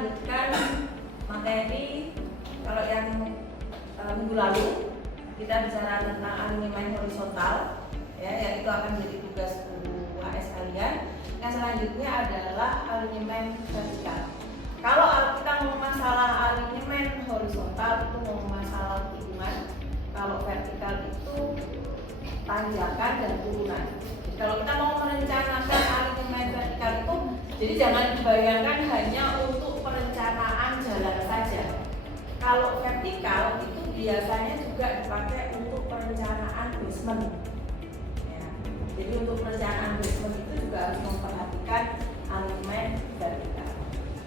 lanjutkan materi. Kalau yang minggu lalu kita bicara tentang alinyemen horizontal, ya, yang itu akan menjadi tugas UAS kalian. Yang selanjutnya adalah alinyemen vertikal. Kalau kita mau masalah alinyemen horizontal itu mau masalah tikungan, kalau vertikal itu tanjakan dan turunan. Jadi kalau kita mau merencanakan alinyemen vertikal itu, jadi jangan dibayangkan hanya untuk perencanaan jalan saja. Kalau vertikal itu biasanya juga dipakai untuk perencanaan basement. Ya. Jadi untuk perencanaan basement itu juga harus memperhatikan alinyemen vertikal.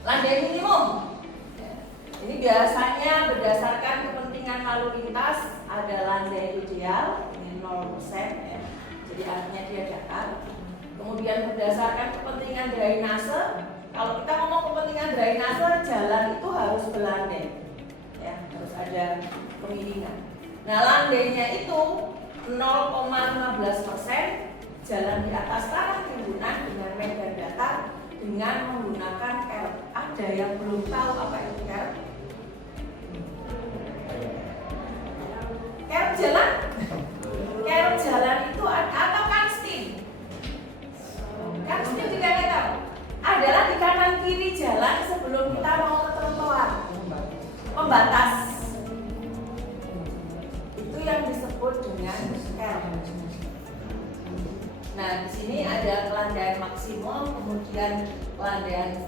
Landai minimum. Ya. Ini biasanya berdasarkan kepentingan lalu lintas, ada landai ideal, ini 0%, ya. Jadi artinya dia datar. Kemudian berdasarkan kepentingan drainase, kalau kita ngomong kepentingan drainase, jalan itu harus berlandai, ya, harus ada kemiringan. Nah, landainya itu 0,15%, jalan di atas tanah timbunan dengan medan datar dengan menggunakan kerb. Ada yang belum tahu apa itu kerb? Kerb jalan? Kerb jalan itu atau kanstin? Kanstin juga nggak tahu. Adalah di kanan kiri jalan sebelum kita mau ke trotoar. Pembatas. Itu yang disebut dengan kerb. Nah, di sini ada kelandaian maksimum, kemudian kelandaian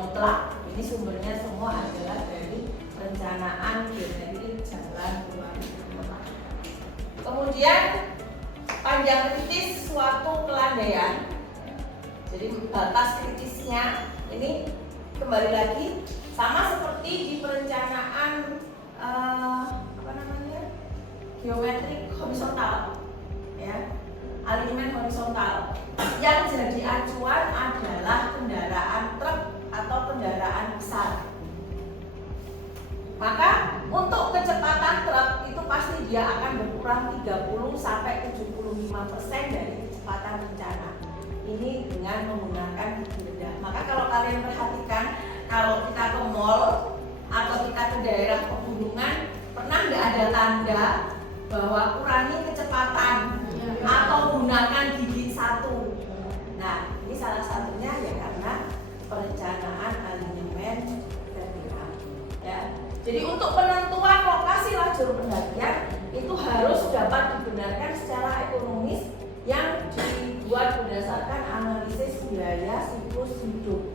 mutlak. Ini sumbernya semua adalah dari perencanaan geometri jalan luar kota. Kemudian panjang kritis suatu kelandaian. Jadi batas kritisnya ini kembali lagi sama seperti di perencanaan geometrik horizontal, ya. Alinyemen horizontal. Yang jadi acuan adalah kendaraan truk atau kendaraan besar. Maka untuk kecepatan truk itu pasti dia akan berkurang 30 sampai 75% dari kecepatan rencana. Ini dengan menggunakan gilda. Maka kalau kalian perhatikan, kalau kita ke mall atau kita ke daerah pegunungan, pernah nggak ada tanda bahwa kurangi kecepatan atau gunakan gigi 1. Nah, ini salah satunya ya karena perencanaan alinyemen vertikal. Ya. Jadi untuk penentuan lokasi lajur pendakian itu harus dapat dibenarkan secara ekonomis yang dibuat berdasarkan analisis biaya siklus hidup.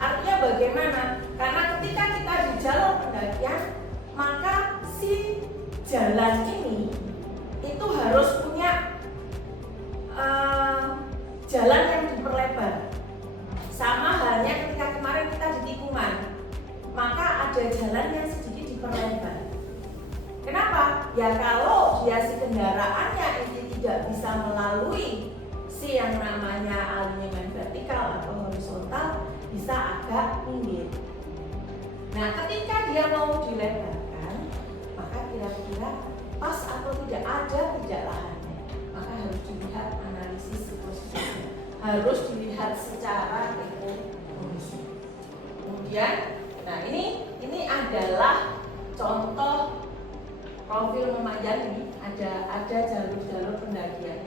Artinya bagaimana? Karena ketika kita di jalur pendakian, maka si jalan ini itu harus punya jalan yang diperlebar. Sama halnya ketika kemarin kita di tikungan, maka ada jalan yang sedikit diperlebar. Kenapa? Ya kalau dia si kendaraannya ini tidak bisa melalui si yang namanya alinyemen vertikal atau horizontal, bisa agak minggir. Nah, ketika dia mau dilebarkan, maka kira-kira pas atau tidak ada tidak lahannya, maka harus dilihat analisis situasinya, harus dilihat secara ekonomis. Kemudian, nah ini adalah contoh profil memanjang. Ini ada jalur-jalur pendakian.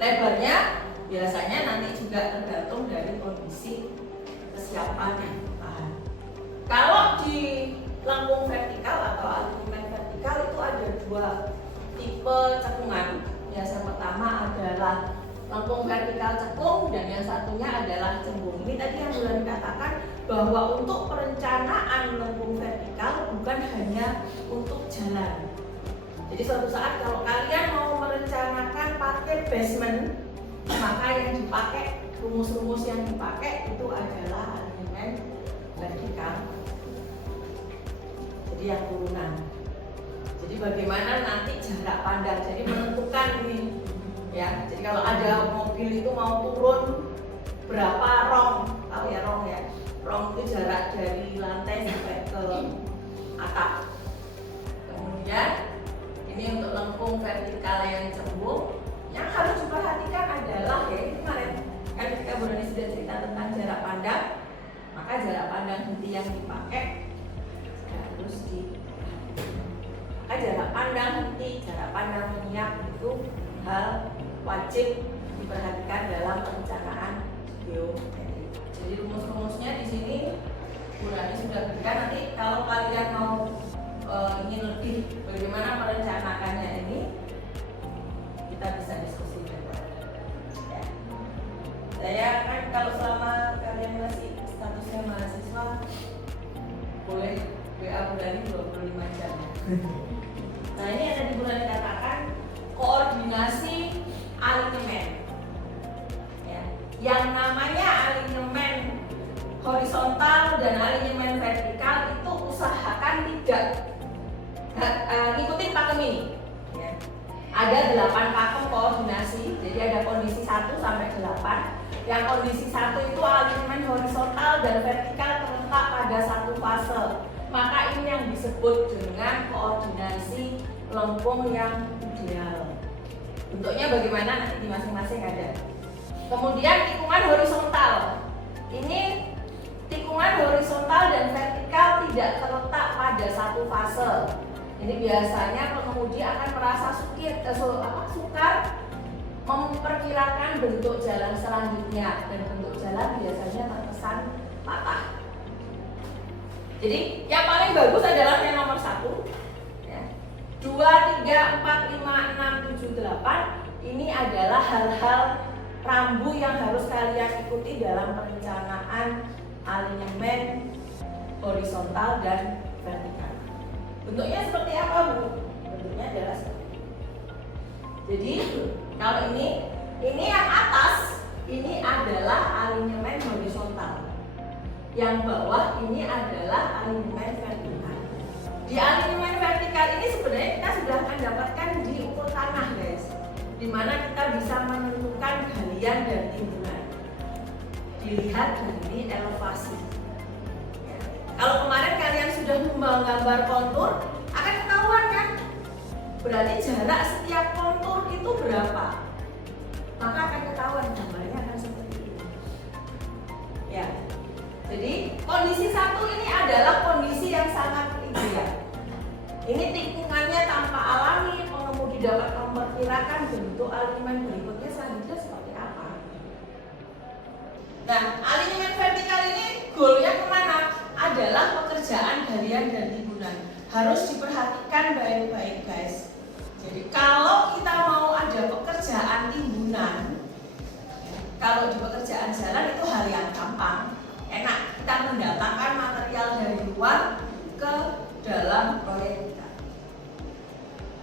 Lebarnya biasanya nanti juga tergantung dari kondisi kesiapan lahan. Kalau di lengkung vertikal atau alinyemen vertikal itu ada dua tipe cekungan. Yang pertama adalah lengkung vertikal cekung dan yang satunya adalah cembung. Ini tadi yang Bulan katakan bahwa untuk perencanaan lengkung vertikal bukan hanya untuk jalan. Jadi suatu saat kalau kalian mau merencanakan parkir basement, maka yang dipakai, rumus-rumus yang dipakai itu adalah alinyemen vertikal. Jadi yang turunan. Jadi bagaimana nanti jarak pandang, jadi menentukan ini, ya. Jadi kalau ada mobil itu mau turun berapa rong, tahu ya rong ya? Rong itu jarak dari lantai sampai ke atap. Kemudian ini untuk lengkung vertikal yang cembung, yang harus diperhatikan adalah ya ini kemarin kan ketika Bu Dani sudah cerita tentang jarak pandang, maka jarak pandang pandang henti yang dipakai harus jarak pandang henti, jarak pandang minyak itu hal wajib diperhatikan dalam perencanaan geometri. Jadi rumus-rumusnya di sini Bu Rani sudah berikan. Nanti kalau kalian mau ingin lebih bagaimana merencanakannya ini, kita bisa diskusi. Ya. Saya kan kalau selama kalian masih statusnya mahasiswa, boleh WA Bu Rani 25 jam. Nah ini yang tadi Bu Rani katakan koordinasi alinemen. Ya. Yang namanya alinemen horizontal dan alinemen vertikal itu usahakan tidak ikutin pakem ini. Ya. Ada 8 pakem koordinasi, jadi ada kondisi 1 sampai 8. Yang kondisi 1 itu alinemen horizontal dan vertikal terletak pada satu fase. Maka ini yang disebut dengan koordinasi lengkung yang ideal. Bentuknya bagaimana nanti di masing-masing ada. Kemudian tikungan horizontal. Ini tikungan horizontal dan vertikal tidak terletak pada satu fase. Ini biasanya pengemudi akan merasa sukar memperkirakan bentuk jalan selanjutnya, dan bentuk jalan biasanya terkesan patah. Jadi yang paling bagus adalah yang nomor 1 ya. 2, 3, 4, 5, 6, 7, 8. Ini adalah hal-hal rambu yang harus kalian ikuti dalam perencanaan alinemen horizontal dan vertikal. Bentuknya seperti apa, Bu? Bentuknya adalah seperti ini. Jadi kalau ini yang atas ini adalah alinemen horizontal. Yang bawah ini adalah alinemen vertikal. Di alinemen vertikal ini sebenarnya kita sudah akan dapatkan di ukur tanah, guys. Di mana kita bisa menentukan galian dan timbunan. Dilihat dari elevasi. Ya. Kalau kemarin kalian sudah menggambar kontur, akan ketahuan kan? Berarti jarak setiap kontur itu berapa? Maka akan ketahuan gambarnya akan seperti ini. Ya. Jadi kondisi 1 ini adalah kondisi yang sangat ideal. Ini tikungannya tanpa alami, pengemudi dapat memperkirakan bentuk alinemen berikutnya selanjutnya seperti apa. Nah, alinemen vertikal ini goalnya kemana? Adalah pekerjaan galian dan timbunan. Harus diperhatikan baik-baik, guys. Jadi kalau kita mau ada pekerjaan timbunan, kalau di pekerjaan jalan itu hal yang gampang. Enak, kita mendatangkan material dari luar ke dalam proyek kita.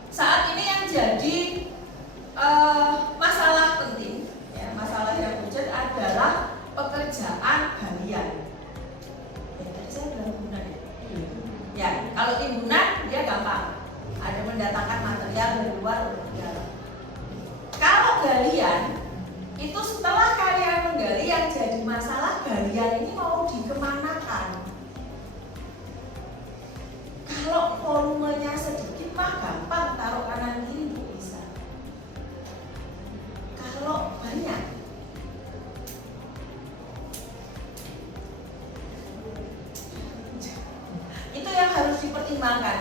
Saat ini yang jadi masalah penting, ya, masalah yang urgent adalah pekerjaan galian. Ya, kalau timbunan dia gampang, ada mendatangkan material dari luar ke dalam. Kalau galian itu setelah kalian menggali, yang jadi masalah galian ini mau dikemanakan. Kalau volumenya sedikit mah gampang, taruh kanan kiri bisa. Kalau banyak, itu yang harus dipertimbangkan.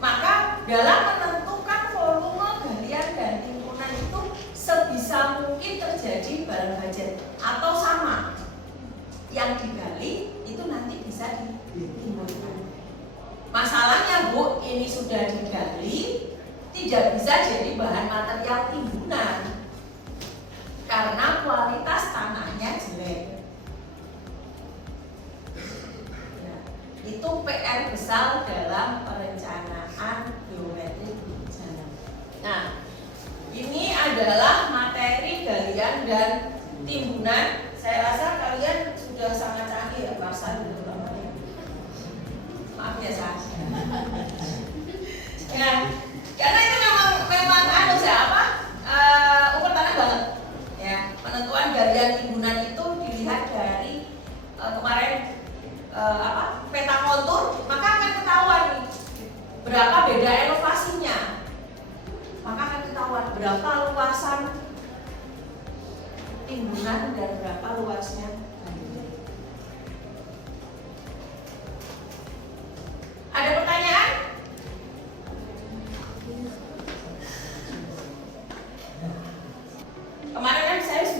Maka dalam menentukan volume galian dan timbunan itu sebisa mungkin terjadi bareng budget atau sama. Yang digali itu nanti bisa ditimbulkan. Masalahnya, Bu, ini sudah digali, tidak bisa jadi bahan material timbunan karena kualitas tanahnya jelek. Ya, itu PR besar dalam perencanaan geometri jalan. Nah, ini adalah materi galian dan timbunan. Saya rasa kalian sudah sangat canggih ya, Marsan gitu namanya. Maaf ya, Sa. Nah, karena itu memang ukur tanah banget. Ya, penentuan galian timbunan itu dilihat dari kemarin peta kontur, maka akan ketahuan nih berapa beda elevasinya. Maka akan ketahuan berapa luasan timbunan dan berapa luasnya galian.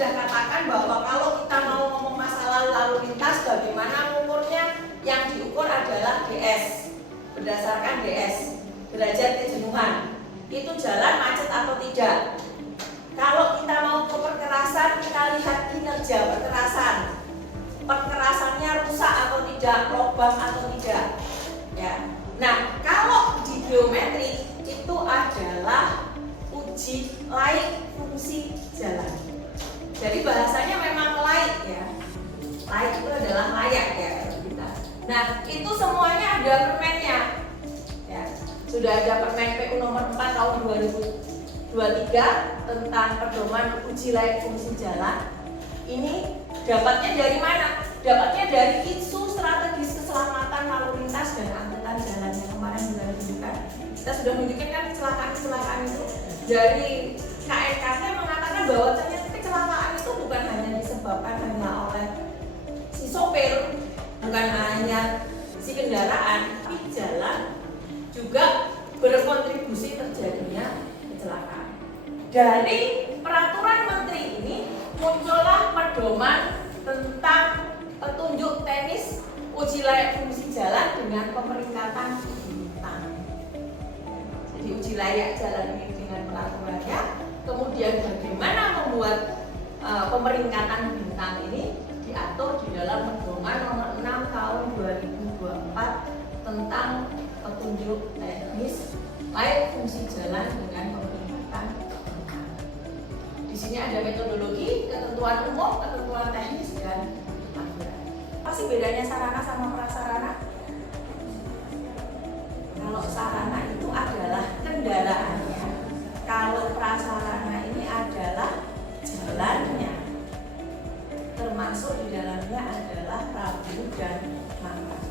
sudah katakan bahwa kalau kita mau ngomong masalah lalu lintas, bagaimana ukurnya? Yang diukur adalah DS, berdasarkan DS, derajat kejenuhan. Itu jalan macet atau tidak. Kalau kita mau ke perkerasan, kita lihat kinerja perkerasan. Perkerasannya rusak atau tidak, lubang atau tidak. Ya. Nah, kalau di geometri itu adalah uji laik fungsi jalan. Jadi bahasanya memang laik ya. Laik itu adalah layak ya kita. Nah, itu semuanya ada permennya. Ya. Sudah ada Permen PU nomor 4 tahun 2023 tentang pedoman uji layak fungsi jalan. Ini dapatnya dari mana? Dapatnya dari isu strategis keselamatan lalu lintas dan angkutan jalan yang kemarin sudah ditunjukkan. Kita sudah menunjukkan kan kecelakaan itu dari KNKT mengatakan bahwa ternyata kecelakaan itu bukan hanya disebabkan hanya oleh si sopir, bukan hanya si kendaraan, tapi jalan juga berkontribusi terjadinya kecelakaan. Dari peraturan menteri ini muncullah pedoman tentang petunjuk teknis uji layak fungsi jalan dengan pemeringkatan bintang. Jadi uji layak jalan ini dengan peraturannya, kemudian bagaimana membuat pemeringkatan bintang ini diatur di dalam pedoman nomor 6 tahun 2024 tentang petunjuk teknis layak fungsi jalan dengan pemeringkatan bintang. Di sini ada metodologi, ketentuan umum, ketentuan teknis dan aturan. Apa sih bedanya sarana sama prasarana? Kalau sarana itu adalah kendaraannya, kalau prasarana ini adalah jalannya, termasuk di dalamnya adalah rambu dan makan.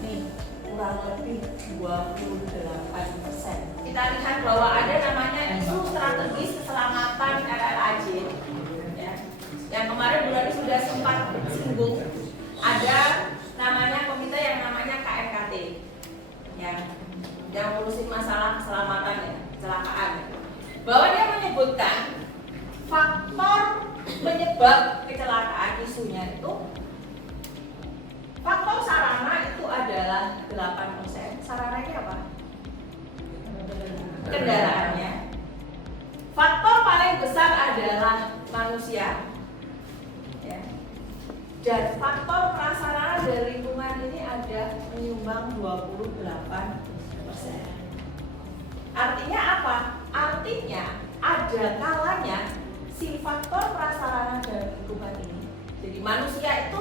Nih, kurang lebih 28%. Kita lihat bahwa ada namanya isu strategis keselamatan RLAJ. Ya. Yang kemarin bulan ini sudah sempat singgung. Ada namanya komite yang namanya KNKT. Yang ngurusin masalah keselamatan ya, kecelakaan. Bahwa dia menyebutkan faktor penyebab kecelakaan isunya itu faktor sarana itu adalah 8%. Sarana ini apa? Kendaraannya. Faktor paling besar adalah manusia. Ya. Dan faktor prasarana dari lingkungan ini ada menyumbang 28%. Artinya apa? Artinya ada kalanya si faktor prasarana dari lingkungan ini. Jadi manusia itu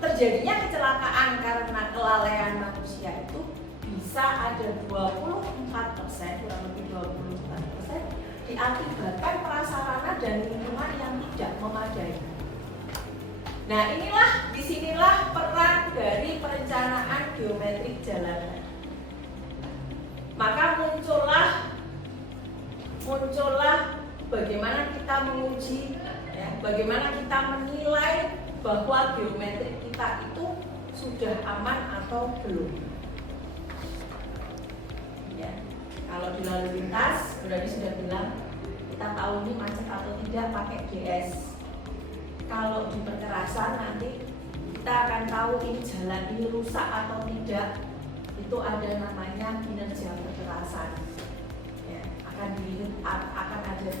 terjadinya kecelakaan karena kelalaian manusia itu bisa ada 24%, kurang lebih 24% diakibatkan prasarana dan lingkungan yang tidak memadai. Nah, disinilah peran dari perencanaan geometrik jalanan. Maka muncullah bagaimana kita menguji, ya, bagaimana kita menilai bahwa geometrik kita itu sudah aman atau belum. Ya, kalau di lalu lintas, berarti sudah bilang kita tahu ini macet atau tidak pakai DS. Kalau di perkerasan nanti kita akan tahu ini jalan ini rusak atau tidak. Itu ada namanya kinerja perkerasan. Ya, akan ada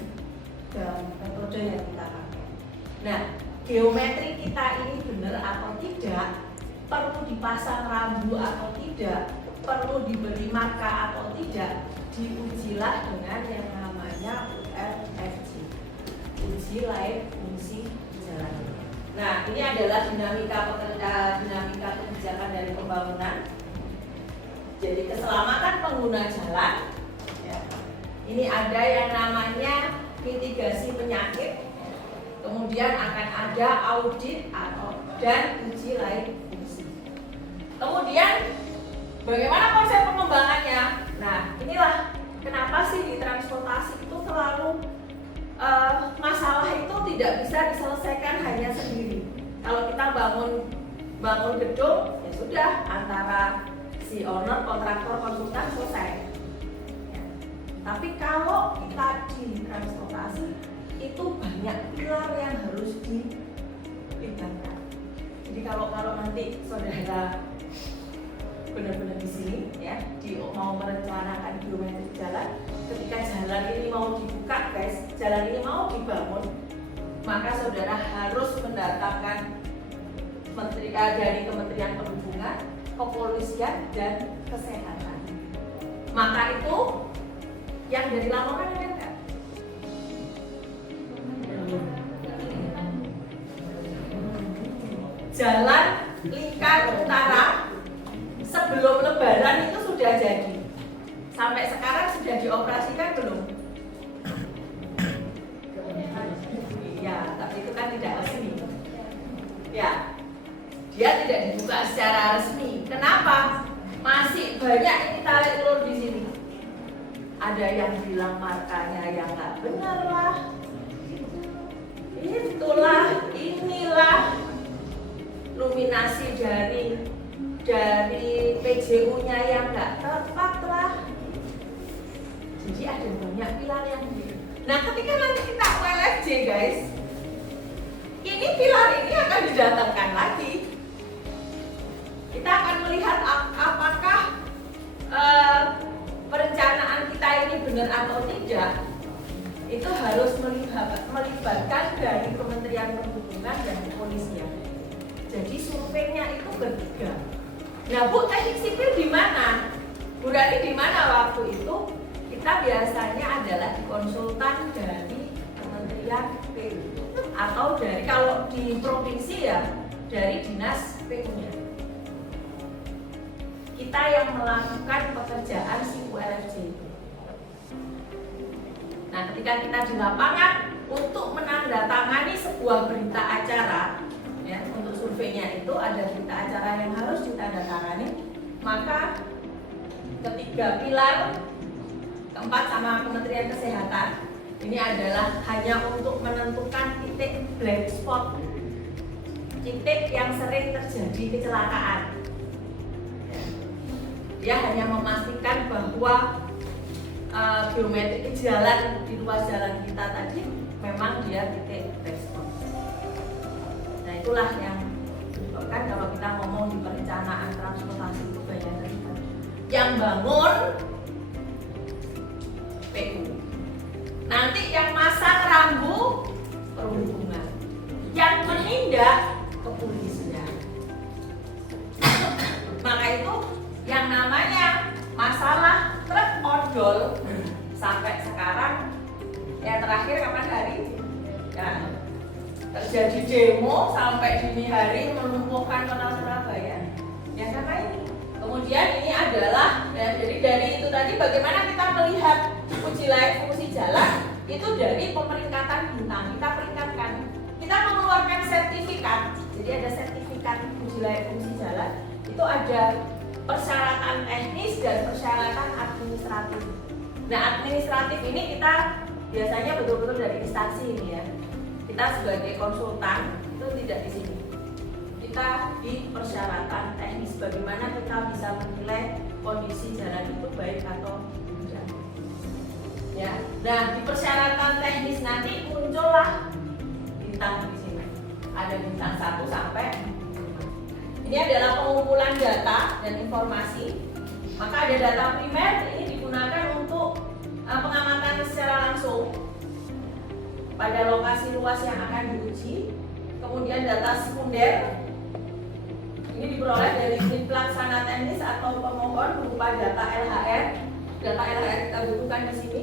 metode yang kita pakai. Nah, geometri kita ini benar atau tidak, perlu dipasang rambu atau tidak, perlu diberi marka atau tidak, diujilah dengan yang namanya ULFJ, uji layak fungsi jalan. Nah, ini adalah dinamika kebijakan dari pembangunan. Jadi keselamatan pengguna jalan. Ya. Ini ada yang namanya mitigasi penyakit. Kemudian akan ada audit dan uji layak fungsi. Kemudian bagaimana konsep pengembangannya? Nah, inilah kenapa sih di transportasi itu selalu masalah itu tidak bisa diselesaikan hanya sendiri. Kalau kita bangun gedung, ya sudah antara si owner, kontraktor, konsultan selesai. Ya. Tapi kalau kita di transportasi transportasi itu banyak pilar yang harus dilibatkan. Jadi kalau nanti saudara benar-benar di sini ya, mau merencanakan geometri jalan, ketika jalan ini mau dibuka guys, jalan ini mau dibangun, maka saudara harus mendatangkan dari Kementerian Perhubungan, Kepolisian, dan Kesehatan. Maka itu yang dari Lamongan ada enggak? Jalan Lingkar Utara sebelum Lebaran itu sudah jadi. Sampai sekarang sudah dioperasikan belum? Ya, tapi itu kan tidak resmi. Ya, dia tidak dibuka secara resmi. Kenapa? Masih banyak ini tarik ulur di sini. Ada yang bilang markanya yang nggak benar lah, itulah, inilah, luminasi dari PJU-nya yang nggak tepat lah. Jadi ada banyak pilar yang Nah, ketika nanti kita ULFJ guys, ini pilar ini akan didatangkan lagi. Kita akan melihat apakah perencanaan kita ini benar atau tidak. Itu harus melibatkan dari Kementerian Perhubungan dan Kepolisian. Jadi surveinya itu bertiga. Nah, Bu, teknik sipil di mana? Bu Rani di mana waktu itu? Kita biasanya adalah konsultan dari Kementerian PU atau dari, kalau di provinsi ya dari Dinas PU-nya. Kita yang melakukan pekerjaan si ULFJ itu. Nah, ketika kita di lapangan untuk menandatangani sebuah berita acara, ya, untuk surveinya itu ada berita acara yang harus ditandatangani, maka ketiga pilar, keempat sama Kementerian Kesehatan, ini adalah hanya untuk menentukan titik black spot, titik yang sering terjadi kecelakaan. Dia hanya memastikan bahwa geometri jalan di ruas jalan kita tadi memang dia titik black spot. Nah, itulah yang menyebabkan kalau kita ngomong di perencanaan transportasi itu banyak terlibat. Yang bangun PU, nanti yang masang rambu perhubungan, yang menindak kepolisian. Maka itu yang namanya masalah truk odol sampai sekarang, ya terakhir kapan hari ya, terjadi demo sampai dini hari melumpuhkan kota Surabaya ya karena ini. Kemudian ini adalah ya, jadi dari itu tadi bagaimana kita melihat uji layak fungsi jalan itu dari pemeringkatan bintang. Kita peringkatkan, kita mengeluarkan sertifikat. Jadi ada sertifikat uji layak fungsi jalan, itu ada persyaratan teknis dan persyaratan administratif. Nah, administratif ini kita biasanya betul-betul dari instansi ini ya. Kita sebagai konsultan itu tidak di sini. Kita di persyaratan teknis, bagaimana kita bisa menilai kondisi jalan itu baik atau tidak. Ya. Nah, di persyaratan teknis nanti muncullah bintang di sini. Ada bintang 1 sampai 5. Ini adalah pengumpulan data dan informasi. Maka ada data primer, ini digunakan untuk pengamatan secara langsung pada lokasi luas yang akan diuji. Kemudian data sekunder ini diperoleh dari tim pelaksana teknis atau pemohon berupa data LHR. Data LHR kita butuhkan di sini.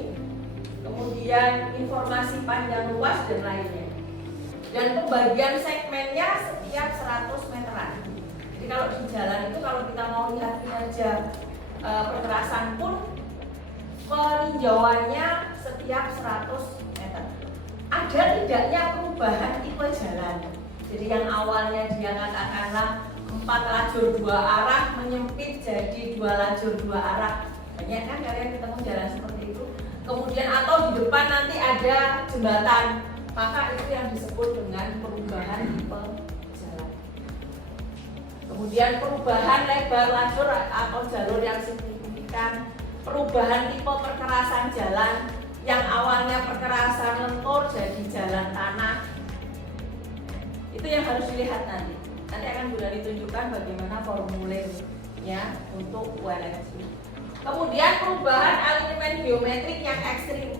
Kemudian informasi panjang luas dan lainnya. Dan pembagian segmennya setiap 100 meteran. Jadi kalau di jalan itu kalau kita mau lihat kinerja perkerasan pun peninjauannya setiap 100 meter. Ada tidaknya perubahan tipe jalan. Jadi yang awalnya dia katakanlah 4 lajur 2 arah menyempit jadi 2 lajur 2 arah. Banyak kan kalian ketemu jalan seperti itu. Kemudian atau di depan nanti ada jembatan, maka itu yang disebut dengan perubahan tipe jalan. Kemudian perubahan lebar lajur atau jalur yang signifikan, perubahan tipe perkerasan jalan yang awalnya perkerasan menjadi jalan tanah. Itu yang harus dilihat nanti. Nanti akan Bu Lali tunjukkan bagaimana formulirnya untuk ULFG. Kemudian perubahan alignment geometrik yang ekstrim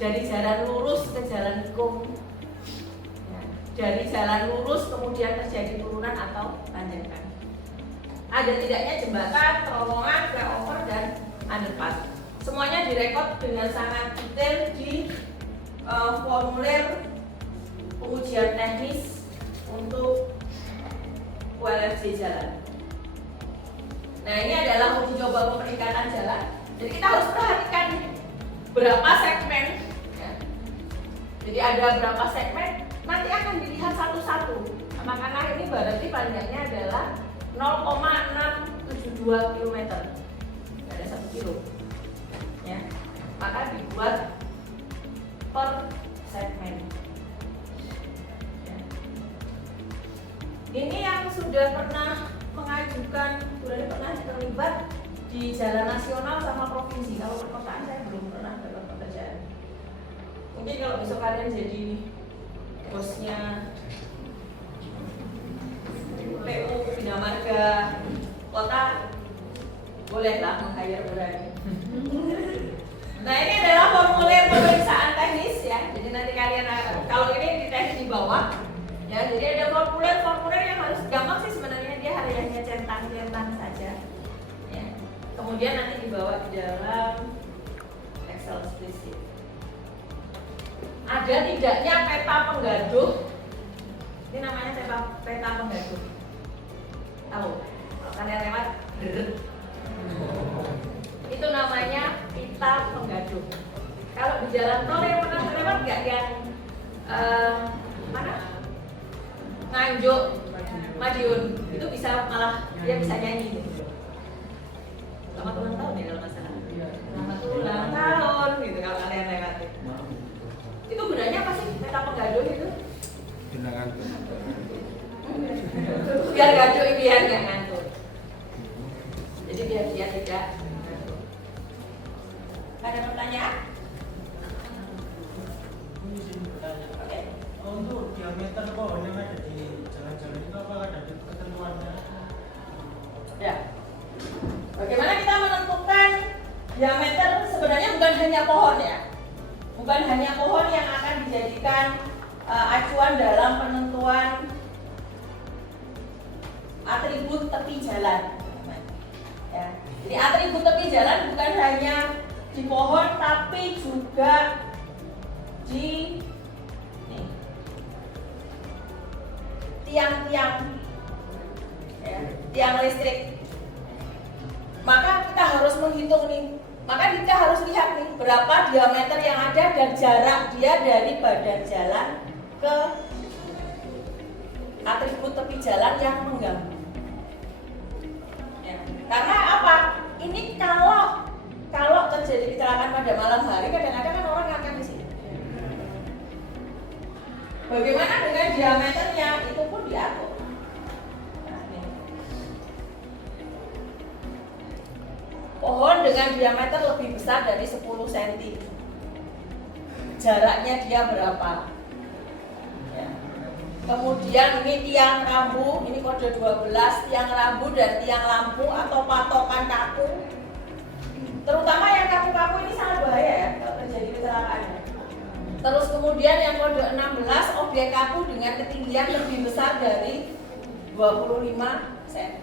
dari jalan lurus ke jalan nikung. Dari jalan lurus kemudian terjadi turunan atau tanjakan. Ada tidaknya jembatan, terowongan, flyover, dan underpass. Semuanya direkod dengan sangat detail di formulir pengujian teknis untuk ULFG jalan. Nah, ini adalah uji coba peningkatan jalan. Jadi kita harus perhatikan berapa segmen. Ya. Jadi ada berapa segmen, nanti akan dilihat satu-satu. Karena ini berarti panjangnya adalah 0,672 km. Ada 1 kilo. Ya. Maka dibuat per segmen. Ya. Ini yang sudah pernah mengajukan, sudah pernah terlibat di jalan nasional sama provinsi. Kalau perkotaan saya belum pernah dalam pekerjaan. Mungkin kalau besok kalian jadi bosnya PU Bina Marga Kota, bolehlah meng-hire berani. Nah, ini adalah formulir pemeriksaan teknis ya. Jadi nanti kalian, kalau ini di teknis di bawah ya, jadi ada formulir yang harus gampang sih sebenarnya, dia hanya centang-centang saja ya. Kemudian nanti dibawa di dalam Excel spreadsheet. Ada tidaknya peta penggaduh. Ini namanya peta penggaduh. Tahu? Kalau kalian lewat, itu namanya peta penggaduh. Kalau di jalan tol yang pernah lewat nggak yang mana? Nganjuk, Madiun, itu bisa malah dia bisa nyanyi. Selamat ulang tahun ya kalau nggak salah. Selamat ulang tahun gitu kalau kalian lewat. Itu gunanya apa sih peta penggaduh itu? Biar gaduh, biar nggak ngantuk. Jadi biar dia tidak ngantuk. Ada pertanyaan? Oke. Untuk diameter pohon yang ada di jalan-jalan itu apakah ada ketentuannya? Ya. Bagaimana kita menentukan diameter? Sebenarnya bukan hanya pohon ya. Bukan hanya pohon yang akan dijadikan acuan dalam penentuan atribut tepi jalan. Ya. Jadi atribut tepi jalan bukan hanya di pohon, tapi juga di tiang-tiang, ya, tiang listrik. Maka kita harus menghitung nih. Maka kita harus lihat nih berapa diameter yang ada dan jarak dia dari badan jalan ke atribut tepi jalan yang mengganggu. Ya. Karena apa? Ini kalau terjadi kecelakaan pada malam hari, kadang-kadang kan orang akan di sini. Bagaimana dengan diameternya? Itu pun diatur. Pohon dengan diameter lebih besar dari 10 cm. Jaraknya dia berapa? Ya. Kemudian ini tiang rambu, ini kode 12, tiang rambu dan tiang lampu atau patokan kaku. Terutama yang kaku-kaku ini sangat bahaya ya kalau terjadi kecelakaan. Terus kemudian yang kode 16, objek kaku dengan ketinggian lebih besar dari 25 cm.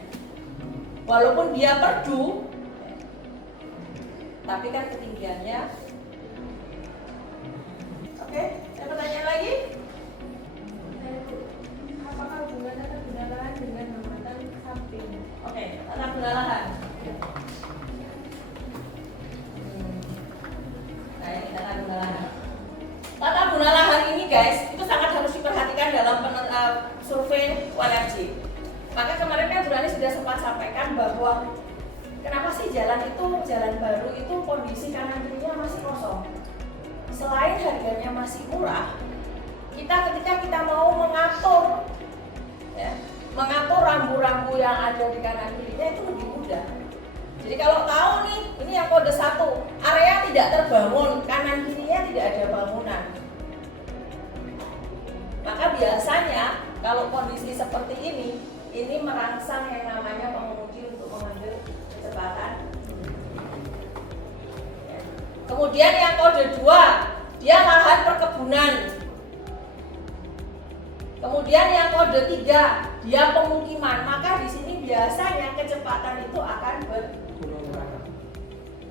Walaupun dia perdu, tapi kan ketinggiannya. Oke, ada pertanyaan lagi? Apakah hubungan tata guna lahan dengan hambatan samping? Oke, tata guna lahan. Nah, ini tata guna lahan. Tata guna lahan ini guys, itu sangat harus diperhatikan dalam survei ULFG. Maka kemarin kan Bu Rani sudah sempat sampaikan bahwa kenapa sih jalan baru itu kondisi kanan kirinya masih kosong. Selain harganya masih murah, ketika kita mau mengatur rambu-rambu yang ada di kanan kirinya itu lebih mudah. Jadi kalau tahu nih, ini yang kode 1, area tidak terbangun, kanan kirinya tidak ada bangunan. biasanya kalau kondisi seperti ini merangsang yang namanya pengemudi untuk mengambil kecepatan. Kemudian yang kode 2, dia lahan perkebunan. Kemudian yang kode 3, dia pemukiman. Maka di sini biasanya kecepatan itu akan berkurang.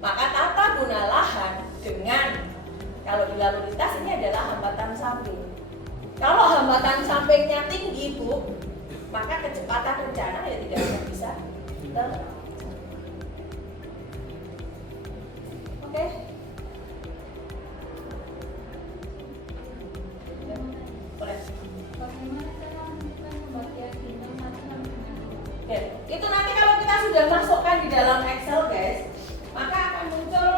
Maka tata guna lahan dengan, kalau di lalu lintas ini adalah hambatan samping. Kalau hambatan sampingnya tinggi, Bu, maka kecepatan rencana ya tidak akan bisa tercapai. Oke. Boleh. Bagaimana cara menentukan pembagian bintang 1 sampai 6? Oke, itu nanti kalau kita sudah masukkan di dalam Excel, guys, maka akan muncul.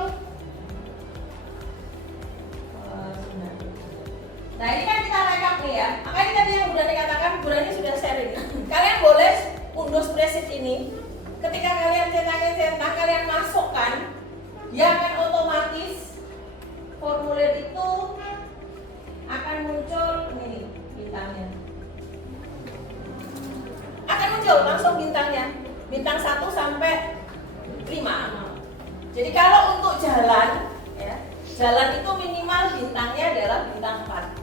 Nah, ini kan kita rekap nih ya. Maka ini tadi yang udah dikatakan, Bu Rani sudah sharing. Kalian boleh unduh spreadsheet ini. Ketika kalian cetak, kalian masukkan, dia akan otomatis formulir itu akan muncul ini bintangnya. Akan muncul langsung bintangnya. Bintang 1 sampai 5. Jadi kalau untuk jalan ya, jalan itu minimal bintangnya adalah bintang 4.